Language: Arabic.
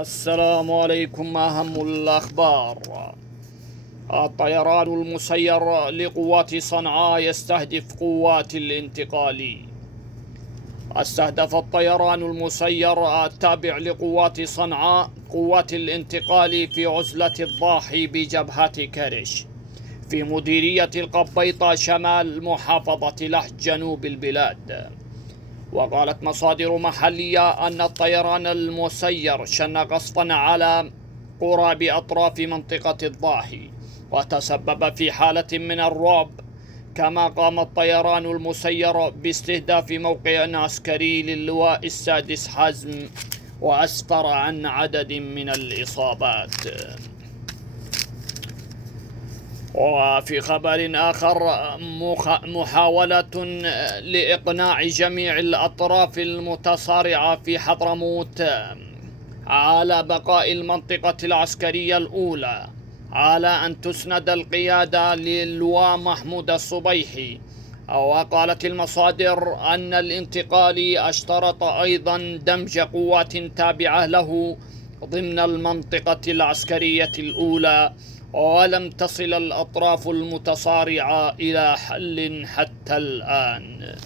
السلام عليكم. ما أهم الأخبار؟ الطيران المسير لقوات صنعاء يستهدف قوات الانتقال. استهدف الطيران المسير التابع لقوات صنعاء قوات الانتقال في عزلة الضاحي بجبهة كرش في مديرية القبيطة شمال محافظة لحج جنوب البلاد. وقالت مصادر محلية أن الطيران المسير شن قصفا على قرى بأطراف منطقة الضاحي وتسبب في حالة من الرعب. كما قام الطيران المسير باستهداف موقع عسكري للواء السادس حزم وأسفر عن عدد من الإصابات. وفي خبر آخر، محاولة لإقناع جميع الأطراف المتصارعة في حضرموت على بقاء المنطقة العسكرية الأولى على أن تسند القيادة للواء محمود الصبيحي. وقالت المصادر أن الانتقالي اشترط أيضا دمج قوات تابعة له ضمن المنطقة العسكرية الأولى، ولم تصل الأطراف المتصارعة إلى حل حتى الآن.